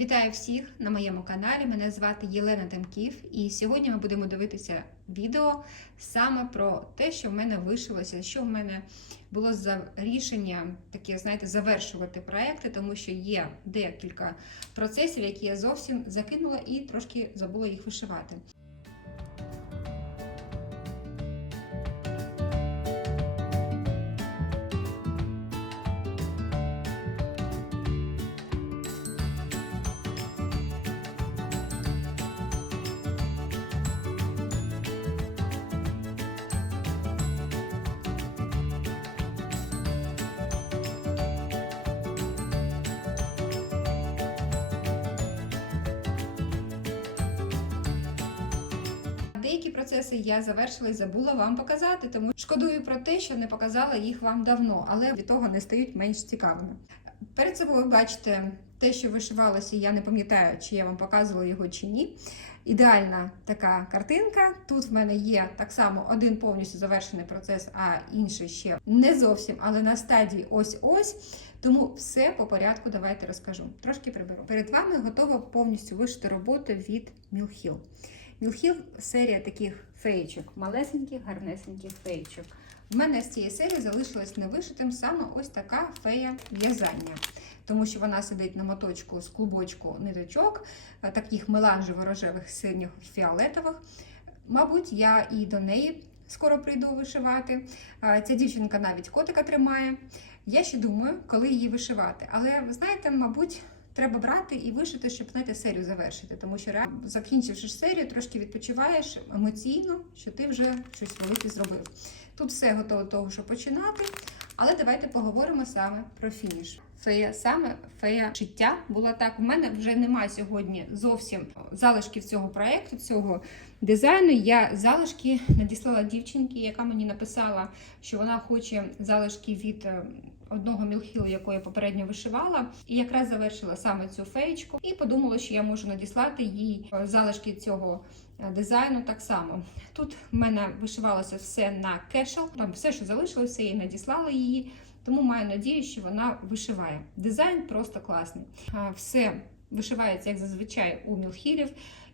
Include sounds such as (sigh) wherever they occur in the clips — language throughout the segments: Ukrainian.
Вітаю всіх на моєму каналі. Мене звати Єлена Демків, і сьогодні ми будемо дивитися відео саме про те, що в мене вишилося, що в мене було за рішення таке, знаєте, завершувати проекти, тому що є декілька процесів, які я зовсім закинула і трошки забула їх вишивати. Деякі процеси я завершила і забула вам показати, тому шкодую про те, що не показала їх вам давно, але від того не стають менш цікавими. Перед собою ви бачите те, що вишивалося, я не пам'ятаю, чи я вам показувала його чи ні. Ідеальна така картинка. Тут в мене є так само один повністю завершений процес, а інший ще не зовсім, але на стадії ось-ось. Тому все по порядку давайте розкажу. Трошки приберу. Перед вами готова повністю вишити роботу від Мілхіл. Мілхіл серія таких феєчок, малесеньких, гарнесеньких феєчок. В мене з цієї серії залишилась невишитим саме ось така фея в'язання, тому що вона сидить на моточку з клубочку ниточок, е, таких меланжево-рожевих, синіх фіолетових. Мабуть, я і до неї скоро прийду вишивати. Ця дівчинка навіть котика тримає. Я ще думаю, коли її вишивати. Але знаєте, мабуть. Треба брати і вишити, щоб знаєте, серію завершити. Тому що реально, закінчивши серію, трошки відпочиваєш емоційно, що ти вже щось велике зробив. Тут все готово до того, щоб починати. Але давайте поговоримо саме про фініш. Фея, саме фея життя була так. У мене вже немає сьогодні зовсім залишків цього проєкту, цього дизайну. Я залишки надіслала дівчинці, яка мені написала, що вона хоче залишки від е, одного мілхілу, яку я попередньо вишивала, і якраз завершила саме цю феєчку. І подумала, що я можу надіслати їй е, залишки цього е, дизайну так само. Тут в мене вишивалося все на кешел, там все, що залишилося, я надіслала її. Тому маю надію, що вона вишиває. Дизайн просто класний. Все вишивається, як зазвичай, у мілхілів.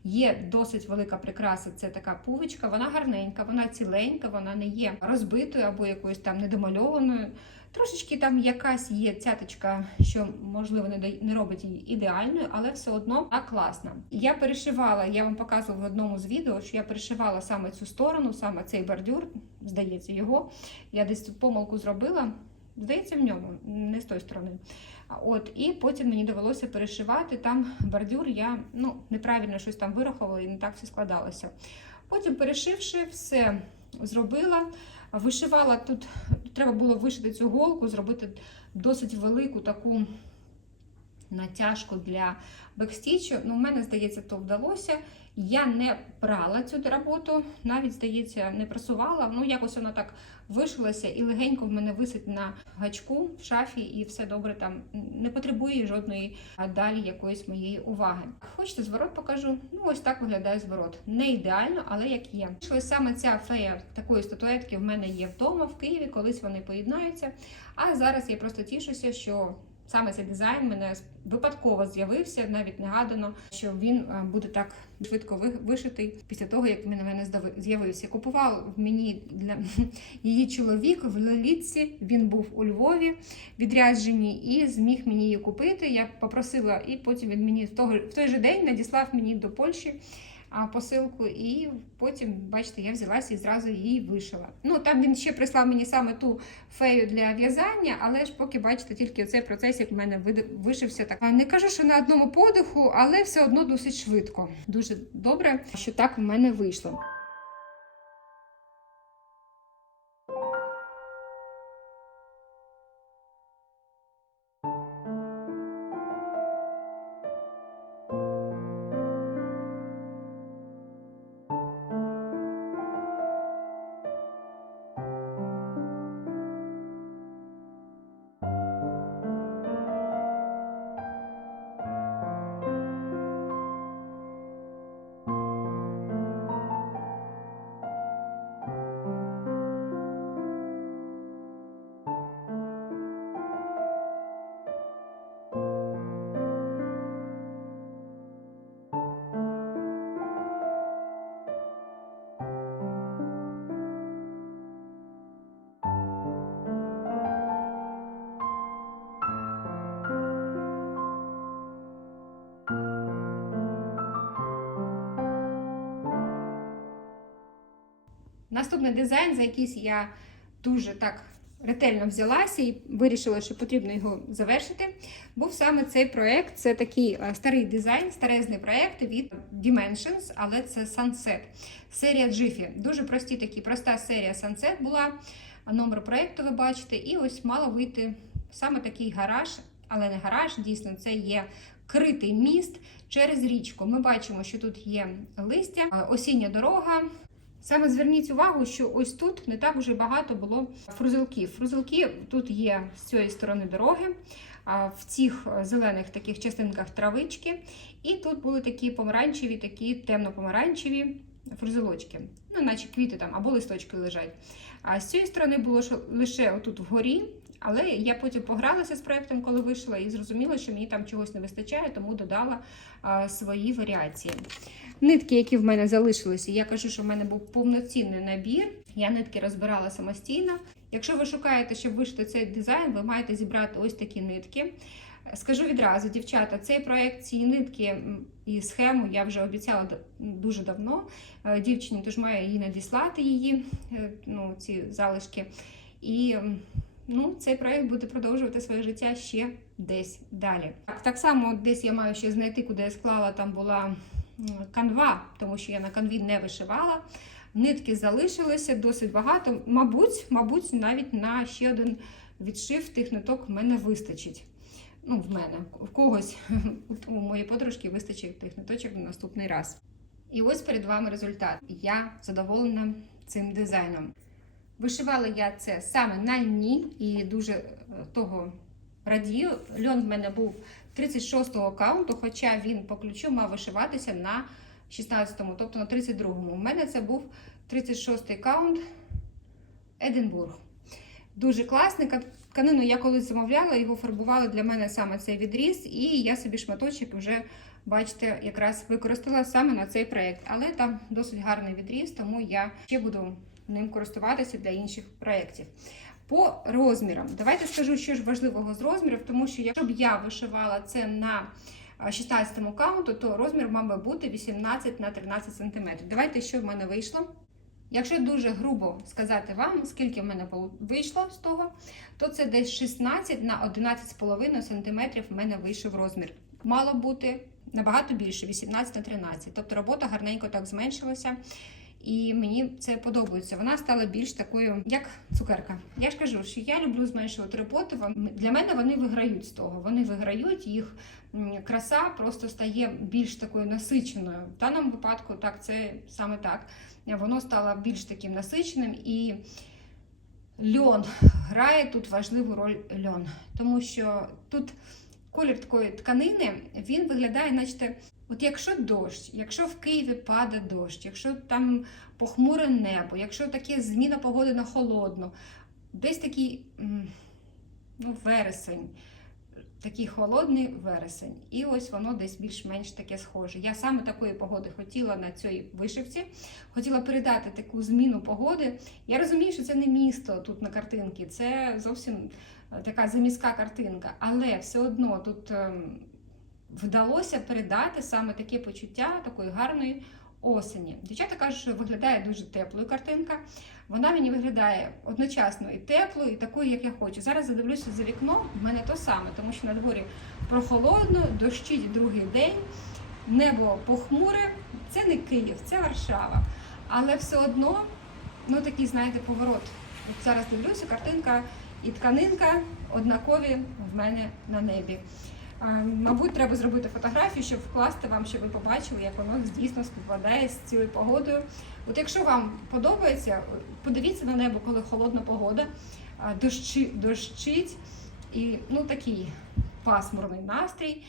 Є досить велика прикраса, це така пувичка, вона гарненька, вона ціленька, вона не є розбитою або якоюсь там недомальованою. Трошечки там якась є цяточка, що можливо не робить її ідеальною, але все одно так класно. Я перешивала, я вам показувала в одному з відео, що я перешивала саме цю сторону, саме цей бордюр, здається, його. Я десь тут помилку зробила. Здається, в ньому, не з тої сторони. От, і потім мені довелося перешивати там бордюр, я ну, неправильно щось там вирахувала і не так все складалося. Потім, перешивши, все зробила. Вишивала тут, треба було вишити цю голку, зробити досить велику таку натяжку для бекстічу. Ну, в мене, здається, то вдалося. Я не прала цю роботу, навіть, здається, не прасувала. Ну, якось вона так вишилася і легенько в мене висить на гачку в шафі, і все добре там не потребує жодної далі якоїсь моєї уваги. Хочете зворот покажу? Ну, ось так виглядає зворот. Не ідеально, але як є. Що саме ця фея такої статуетки в мене є вдома в Києві, колись вони поєднаються. А зараз я просто тішуся, що саме цей дизайн мене випадково з'явився, навіть негадано, що він е, буде так швидко ви- вишитий після того, як він у мене з'явився. Купував мені для (laughs) її чоловік в Лелітці. Він був у Львові відрядженні і зміг мені її купити. Я попросила, і потім він мені в в той же день надіслав мені до Польщі. Посилку, і потім, бачите, я взялася і зразу її вишила. Ну там він ще прислав мені саме ту фею для в'язання, але ж поки бачите, тільки цей процес, як в мене вишився так. Не кажу, що на одному подиху, але все одно досить швидко. Дуже добре, що так в мене вийшло. Наступний дизайн, за якийсь я дуже так ретельно взялася і вирішила, що потрібно його завершити, був саме цей проект. Це такий е, старий дизайн, старезний проект від Dimensions, але це Sunset. Серія Jiffy. Дуже прості такі, проста серія Sunset була. Номер проекту ви бачите, і ось мало вийти саме такий гараж, але не гараж, дійсно, це є критий міст через річку. Ми бачимо, що тут є листя, е, осіння дорога. Саме зверніть увагу, що ось тут не так вже багато було фрузелків. Фрузелки тут є з цієї сторони дороги, в цих е, зелених таких частинках травички. І тут були такі помаранчеві, такі темно-помаранчеві фрузелочки, ну, наче квіти там або листочки лежать. А з цієї сторони було лише отут вгорі. Але я потім погралася з проектом, коли вийшла, і зрозуміла, що мені там чогось не вистачає, тому додала а, свої варіації. Нитки, які в мене залишилися, я кажу, що в мене був повноцінний набір. Я нитки розбирала самостійно. Якщо ви шукаєте, щоб вишити цей дизайн, ви маєте зібрати ось такі нитки. Скажу відразу, дівчата, цей проект, ці нитки і схему я вже обіцяла дуже давно е, дівчині, тож маю їй надіслати її, е, ну, ці залишки. І ну, цей проект буде продовжувати своє життя ще десь далі. Так, так само десь я маю ще знайти, куди я склала, там була канва, тому що я на канві не вишивала. Нитки залишилося досить багато. Мабуть, мабуть, навіть на ще один відшив тих ниток в мене вистачить. Ну, в мене, в когось, (laughs) у моєї подружки вистачить тих ниточок на наступний раз. І ось перед вами результат. Я задоволена цим дизайном. Вишивала я це саме на льні і дуже е, того радію. Льон в мене був 36-го каунту, хоча він по ключу мав вишиватися на 16-му, тобто на 32-му. У мене це був 36-й каунт Единбург. Дуже класний. Ка- Тканину я колись замовляла, його фарбували для мене саме цей відріз, і я собі шматочок вже, бачите, якраз використала саме на цей проєкт. Але там досить гарний відріз, тому я ще буду ним користуватися для інших проєктів. По розмірам, давайте скажу, що ж важливого з розмірів, тому що якщо б я вишивала це на 16 каунту, то розмір мав би бути 18 на 13 см. Давайте, що в мене вийшло. Якщо дуже грубо сказати вам, скільки в мене вийшло з того, то це десь 16 на 11,5 см в мене вийшов розмір. Мало бути набагато більше, 18 на 13. Тобто робота гарненько так зменшилася. І мені це подобається. Вона стала більш такою, як цукерка. Я ж кажу, що я люблю зменшувати роботи. Для мене вони виграють з того. Вони виграють, їх краса просто стає більш такою насиченою. В даному випадку так, це саме так. Воно стало більш таким насиченим і льон грає тут важливу роль льон, тому що тут колір такої тканини він виглядає, наче, от якщо дощ, якщо в Києві падає дощ, якщо там похмуре небо, якщо таке зміна погоди на холодну, десь такий ну, вересень. Такий холодний вересень. І ось воно десь більш-менш таке схоже. Я саме такої погоди хотіла на цій вишивці, хотіла передати таку зміну погоди. Я розумію, що це не місто тут на картинці, це зовсім е, така заміська картинка, але все одно тут ем, вдалося передати саме таке почуття такої гарної осені. Дівчата кажуть, що виглядає дуже теплою картинка. Вона мені виглядає одночасно і теплою, і такою, як я хочу. Зараз задивлюся за вікно, в мене то саме, тому що на дворі прохолодно, дощить другий день, небо похмуре. Це не Київ, це Варшава. Але все одно, ну такий, знаєте, поворот. От зараз дивлюся, картинка і тканинка однакові в мене на небі. Мабуть, треба зробити фотографію, щоб вкласти вам, щоб ви побачили, як воно дійсно співпадає з цією погодою. От якщо вам подобається, подивіться на небо, коли холодна погода, дощі, дощить і ну, такий пасмурний настрій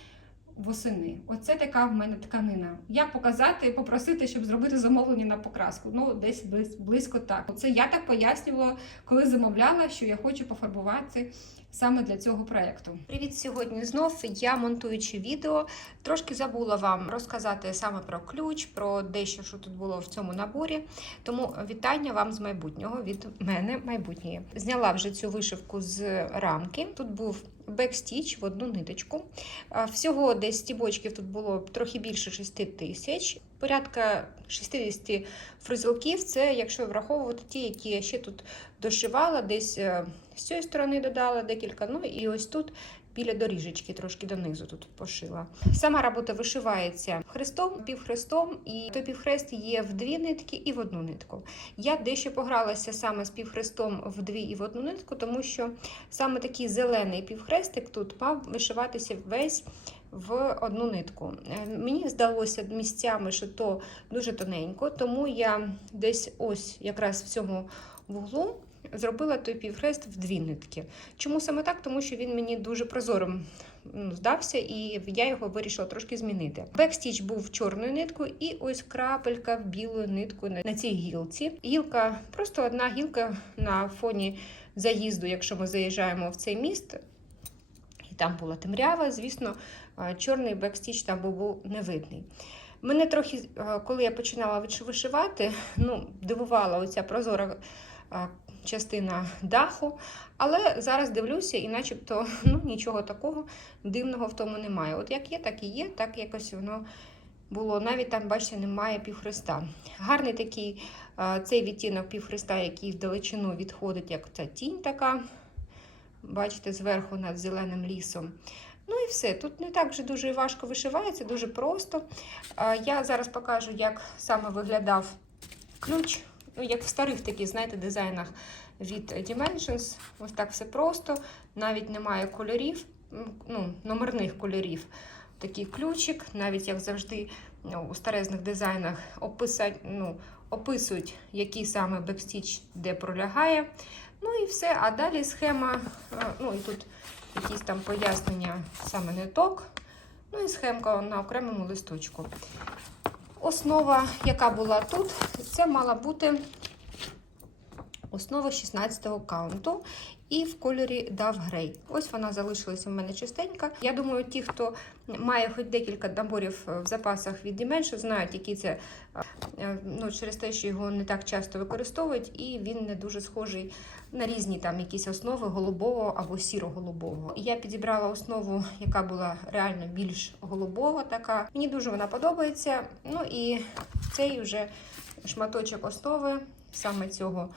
восени. Оце така в мене тканина. Як показати, попросити, щоб зробити замовлення на покраску. Ну, десь близь- близько так. Це я так пояснювала, коли замовляла, що я хочу пофарбувати саме для цього проєкту. Привіт! Сьогодні знов я монтуючи відео. Трошки забула вам розказати саме про ключ, про дещо, що тут було в цьому наборі. Тому вітання вам з майбутнього від мене майбутнє. Зняла вже цю вишивку з рамки. Тут був бекстіч в одну ниточку. Всього десь стібочків тут було трохи більше 6 тисяч. Порядка 60 фризелків. Це якщо враховувати ті, які я ще тут дошивала, десь е, з цієї сторони додала декілька. Ну і ось тут біля доріжечки, трошки донизу тут пошила. Сама робота вишивається хрестом, півхрестом, і той півхрест є в дві нитки і в одну нитку. Я дещо погралася саме з півхрестом в дві і в одну нитку, тому що саме такий зелений півхрестик тут мав вишиватися весь в одну нитку. Е, Мені здалося місцями, що то дуже тоненько, тому я десь ось якраз в цьому вуглу зробила той півхрест в дві нитки. Чому саме так? Тому що він мені дуже прозорим ну, здався, і я його вирішила трошки змінити. Бекстіч був чорною ниткою, і ось крапелька білою ниткою на- на цій гілці. Гілка просто одна гілка на фоні заїзду, якщо ми заїжджаємо в цей міст. Там була темрява, звісно, чорний бекстіч там був, невидний. Мене трохи, коли я починала вишивати, ну, дивувала оця прозора частина даху. Але зараз дивлюся, і начебто (laughs) ну, нічого такого дивного в тому немає. От як є, так і є, так якось воно було. Навіть там, бачите, немає півхреста. Гарний такий цей відтінок півхреста, який в далечину відходить, як ця тінь така. Бачите, зверху над зеленим лісом. Ну і все. Тут не так вже дуже важко вишивається, дуже просто. Я зараз покажу, як саме виглядав ключ. Ну, як в старих таких, знаєте, дизайнах від Dimensions. Ось так все просто. Навіть немає кольорів, ну, номерних кольорів. Такий ключик, навіть як завжди ну, у старезних дизайнах описать, ну, описують, який саме бекстіч де пролягає. Ну і все. А далі схема, е, ну і тут якісь там пояснення саме ниток. Ну і схемка на окремому листочку. Основа, яка була тут, це мала бути основа 16-го каунту і в кольорі Dove Grey. Ось вона залишилася у мене чистенька. Я думаю, ті, хто має хоч декілька наборів в запасах від Dimension, знають, який це е, ну, через те, що його не так часто використовують, і він не дуже схожий на різні там якісь основи голубого або сіро-голубого. Я підібрала основу, яка була реально більш голубова така. Мені дуже вона подобається. Ну і цей вже шматочок основи саме цього,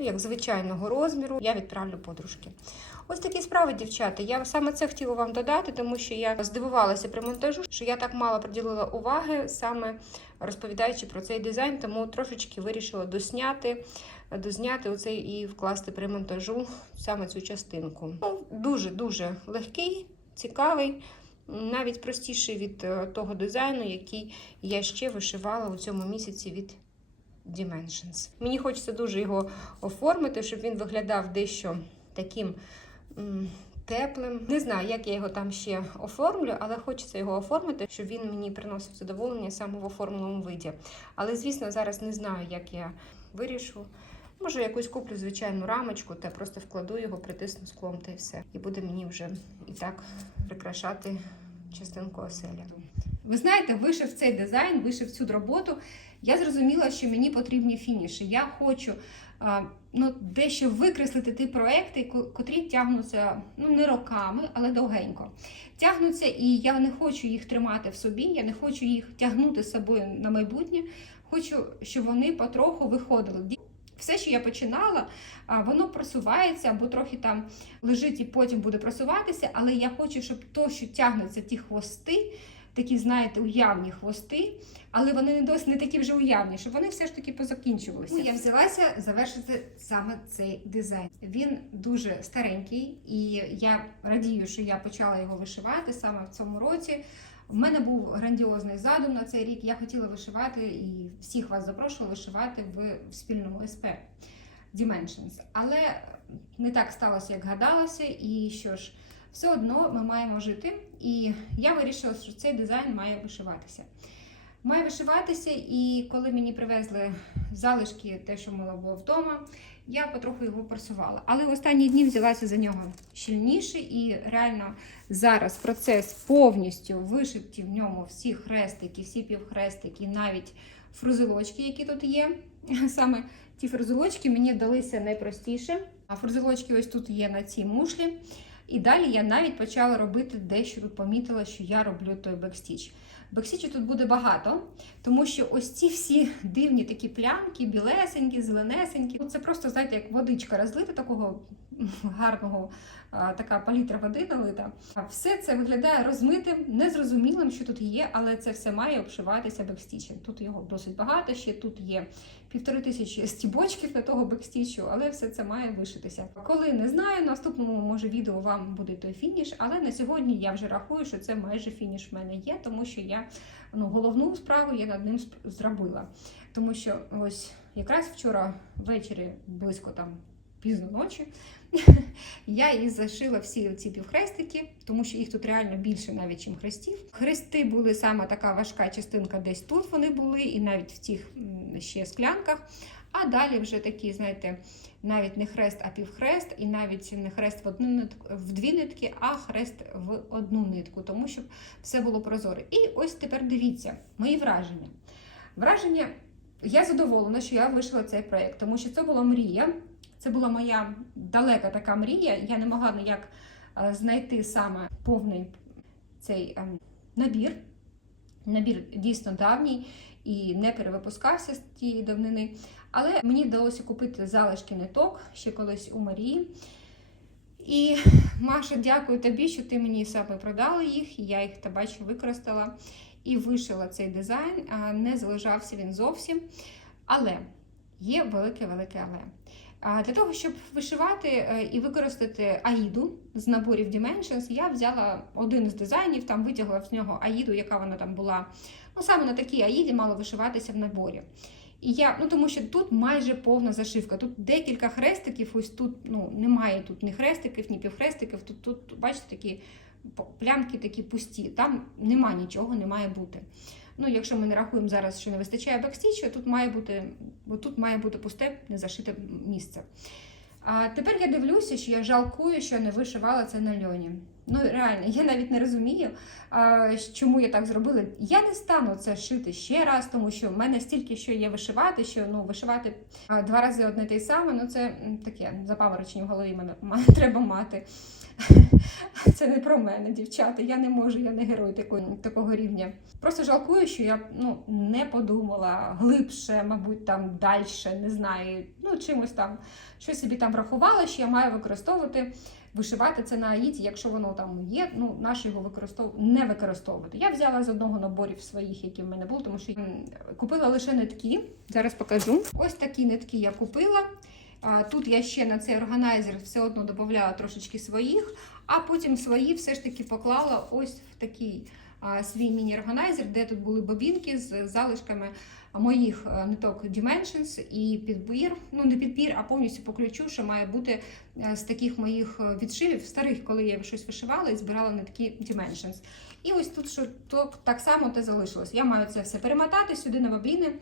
ну як звичайного розміру, я відправлю подружки. Ось такі справи, дівчата. Я саме це хотіла вам додати, тому що я здивувалася при монтажу, що я так мало приділила уваги, саме розповідаючи про цей дизайн, тому трошечки вирішила досняти, дозняти оцей і вкласти при монтажу саме цю частинку. Ну, дуже-дуже легкий, цікавий, навіть простіший від е, того дизайну, який я ще вишивала у цьому місяці від Dimensions. Мені хочеться дуже його оформити, щоб він виглядав дещо таким теплим. Не знаю, як я його там ще оформлю, але хочеться його оформити, щоб він мені приносив задоволення саме в оформленому виді. Але, звісно, зараз не знаю, як я вирішу. Може, якусь куплю звичайну рамочку та просто вкладу його, притисну склом та й все. І буде мені вже і так прикрашати частинку оселя. Ви знаєте, вишив цей дизайн, вишив цю роботу. Я зрозуміла, що мені потрібні фініші. Я хочу ну, дещо викреслити ті проекти, котрі тягнуться ну, не роками, але довгенько. Тягнуться, і я не хочу їх тримати в собі, я не хочу їх тягнути з собою на майбутнє. Хочу, щоб вони потроху виходили. Все, що я починала, воно просувається або трохи там лежить і потім буде просуватися, але я хочу, щоб то, що тягнуться ті хвости, такі, знаєте, уявні хвости, але вони не досить не такі вже уявні, щоб вони все ж таки позакінчувалися. Ну, Я взялася завершити саме цей дизайн. Він дуже старенький, і я радію, що я почала його вишивати саме в цьому році. У мене був грандіозний задум на цей рік. Я хотіла вишивати і всіх вас запрошувала вишивати в спільному СП Dimensions. Але не так сталося, як гадалося. І що ж, все одно ми маємо жити. І я вирішила, що цей дизайн має вишиватися. Має вишиватися, і коли мені привезли залишки, те, що мало було вдома, я потроху його просувала. Але в останні дні взялася за нього щільніше, і реально зараз процес повністю вишиті в ньому всі хрестики, всі півхрестики, навіть фрузелочки, які тут є. (laughs) Саме ті фрузелочки мені далися найпростіше. А фрузелочки ось тут є на цій мушлі. І далі я навіть почала робити дещо помітила, що я роблю той бекстіч. Бексічу тут буде багато, тому що ось ці всі (laughs) дивні такі плямки, білесенькі, зеленесенькі. Ну, Це просто, знаєте, як водичка розлита такого (laughs) гарного, така палітра води налита. Все це виглядає розмитим, незрозумілим, що тут є, але це все має обшиватися бекстічем. Тут його досить багато, ще тут є півтори тисячі стібочків на того бекстічу, але все це має вишитися. Коли не знаю, наступному може відео вам буде той фініш, але на сьогодні я вже рахую, що це майже фініш в мене є, тому що я ну, головну справу я над ним зробила. Тому що ось якраз вчора ввечері, близько там пізно ночі, (laughs) я і зашила всі ці півхрестики, тому що їх тут реально більше навіть, ніж хрестів. Хрести були саме така важка частинка, десь тут вони були, і навіть в тих м, ще склянках. А далі вже такі, знаєте, навіть не хрест, а півхрест, і навіть не хрест в одну нитку, в дві нитки, а хрест в одну нитку, тому щоб все було прозоре. І ось тепер дивіться, мої враження. Враження, я задоволена, що я вийшла цей проєкт, тому що це була мрія. Це була моя далека така мрія. Я не могла ніяк е, знайти саме повний цей ем, набір. Набір дійсно давній і не перевипускався з тієї давнини. Але мені вдалося купити залишки ниток ще колись у Марії. І Маша, дякую тобі, що ти мені саме продала їх. і Я їх та бачу використала і вишила цей дизайн. Не залежався він зовсім. Але є велике-велике але. Для того, щоб вишивати е, і використати аїду з наборів Dimensions, я взяла один з дизайнів, там витягла з нього аїду, яка вона там була. Ну, саме на такій аїді мало вишиватися в наборі. І я, ну тому що тут майже повна зашивка. Тут декілька хрестиків, ось тут ну, немає тут ні хрестиків, ні півхрестиків. Тут, тут бачите, такі плямки такі пусті. Там нема нічого, не має бути. Ну, якщо ми не рахуємо зараз, що не вистачає бекстічу, тут має бути, тут має бути пусте, незашите місце. А тепер я дивлюся, що я жалкую, що не вишивала це на льоні. Ну реально, я навіть не розумію, а, чому я так зробила. Я не стану це шити ще раз, тому що в мене стільки що є вишивати, що ну вишивати два рази одне те й саме. Ну це таке запаморочення в голові мене (laughs) треба мати. (laughs) Це не про мене, дівчата. Я не можу, я не герой такої, такого рівня. Просто жалкую, що я ну, не подумала глибше, мабуть, там далі, не знаю, ну чимось там щось собі там врахувала, що я маю використовувати, вишивати це на аїді, якщо воно там є, ну наше його використов... не використовувати. Я взяла з одного наборів своїх, які в мене були, тому що м, купила лише нитки. Зараз покажу. Ось такі нитки я купила. Тут я ще на цей органайзер все одно додавала трошечки своїх, а потім свої все ж таки поклала ось в такий свій міні-органайзер, де тут були бобінки з залишками моїх е, ниток Dimensions і підбір. Ну, не підбір, а повністю по ключу, що має бути е, з таких моїх е, відшивів, старих, коли я щось вишивала і збирала нитки Dimensions. І ось тут що так само те залишилось. Я маю це все перемотати сюди на бобіни.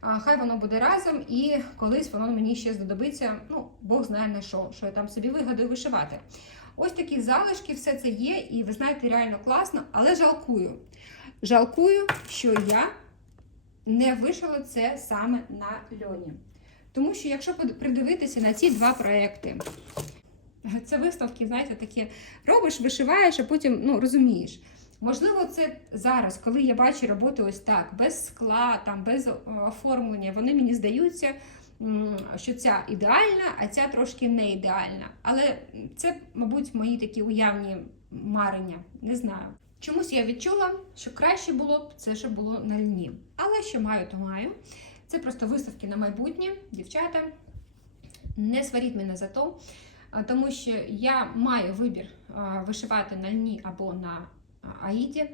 Хай воно буде разом, і колись воно мені ще знадобиться. Ну, Бог знає на що, що я там собі вигадую вишивати. Ось такі залишки, все це є, і ви знаєте, реально класно, але жалкую. Жалкую, що я не вишила це саме на льоні. Тому що, якщо придивитися на ці два проекти, це виставки, знаєте, такі робиш, вишиваєш, а потім ну, розумієш. Можливо, це зараз, коли я бачу роботи ось так, без скла, там, без е, оформлення, вони мені здаються, що ця ідеальна, а ця трошки не ідеальна. Але це, мабуть, мої такі уявні марення. Не знаю. Чомусь я відчула, що краще було б це, що було на льні. Але що маю, то маю. Це просто виставки на майбутнє, дівчата. Не сваріть мене за то, тому що я маю вибір вишивати на льні або на аїді.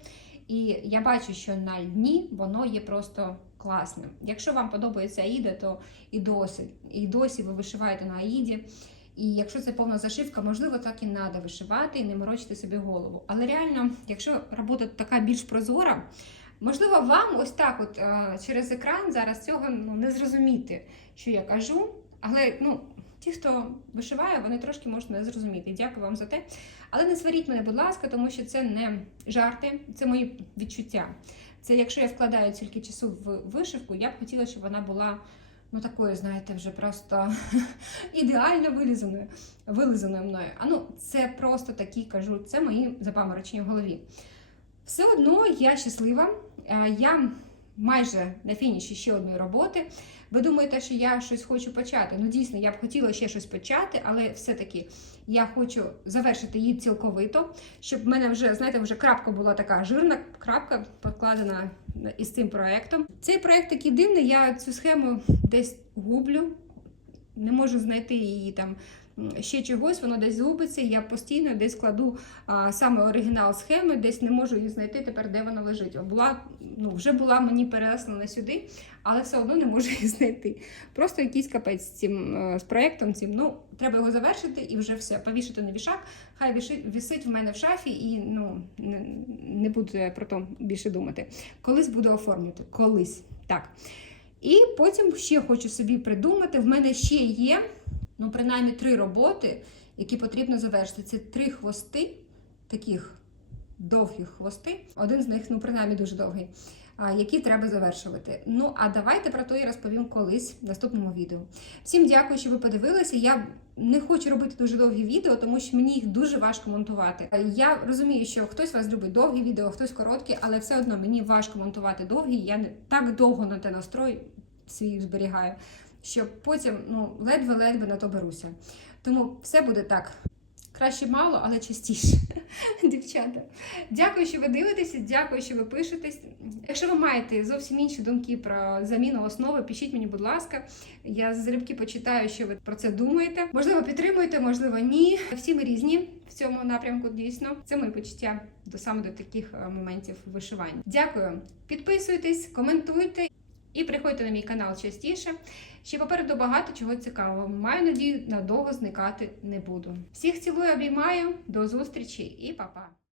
І я бачу, що на льні воно є просто класним. Якщо вам подобається аїда, то і досі, і досі ви вишиваєте на аїді. І якщо це повна зашивка, можливо, так і треба вишивати і не морочити собі голову. Але реально, якщо робота така більш прозора, можливо, вам ось так, от е, через екран зараз цього ну, не зрозуміти, що я кажу. Але ну, ті, хто вишиває, вони трошки можуть не зрозуміти. Дякую вам за те. Але не сваріть мене, будь ласка, тому що це не жарти, це мої відчуття. Це якщо я вкладаю стільки часу в вишивку, я б хотіла, щоб вона була ну такою, знаєте, вже просто (laughs) ідеально вилізаною, вилизаною мною. А ну, це просто такі кажу, це мої запаморочення в голові. Все одно я щаслива. Е, Я майже на фініші ще одної роботи. Ви думаєте, що я щось хочу почати? Ну, дійсно, я б хотіла ще щось почати, але все-таки я хочу завершити її цілковито, щоб в мене вже, знаєте, вже крапка була така жирна крапка покладена із цим проектом. Цей проект такий дивний, я цю схему десь гублю, не можу знайти її там. Ще чогось, воно десь згубиться. Я постійно десь кладу а, саме оригінал схеми, десь не можу її знайти тепер, де вона лежить. Була, ну, вже була мені переслана сюди, але все одно не можу (laughs) її знайти. Просто якийсь капець з цим е, з проєктом цим. Ну, треба його завершити і вже все. Повішати на вішак. Хай вішить, висить в мене в шафі, і ну не, не буду про то більше думати. Колись буду оформлювати. Колись. Так. І потім ще хочу собі придумати. В мене ще є, ну, принаймні, три роботи, які потрібно завершити. Це три хвости, таких довгі хвости. Один з них, ну, принаймні, дуже довгий які треба завершувати. Ну а давайте про то я розповім колись в наступному відео. Всім дякую, що ви подивилися. Я не хочу робити дуже довгі відео, тому що мені їх дуже важко монтувати. Я розумію, що хтось вас любить довгі відео, хтось короткі, але все одно мені важко монтувати довгі. Я не так довго на те настрой свій зберігаю, що потім ну ледве-ледве на то беруся. Тому все буде так. Краще мало, але частіше. (laughs) Дівчата. Дякую, що ви дивитеся, дякую, що ви пишетесь. Якщо ви маєте зовсім інші думки про заміну основи, пишіть мені, будь ласка. Я залюбки почитаю, що ви про це думаєте. Можливо, підтримуєте, можливо, ні. Всі ми різні в цьому напрямку. Дійсно, це мої почуття до саме до таких е, моментів вишивання. Дякую. Підписуйтесь, коментуйте. І приходьте на мій канал частіше. Ще попереду багато чого цікавого. Маю надію, надовго зникати не буду. Всіх цілую, обіймаю, до зустрічі і па-па!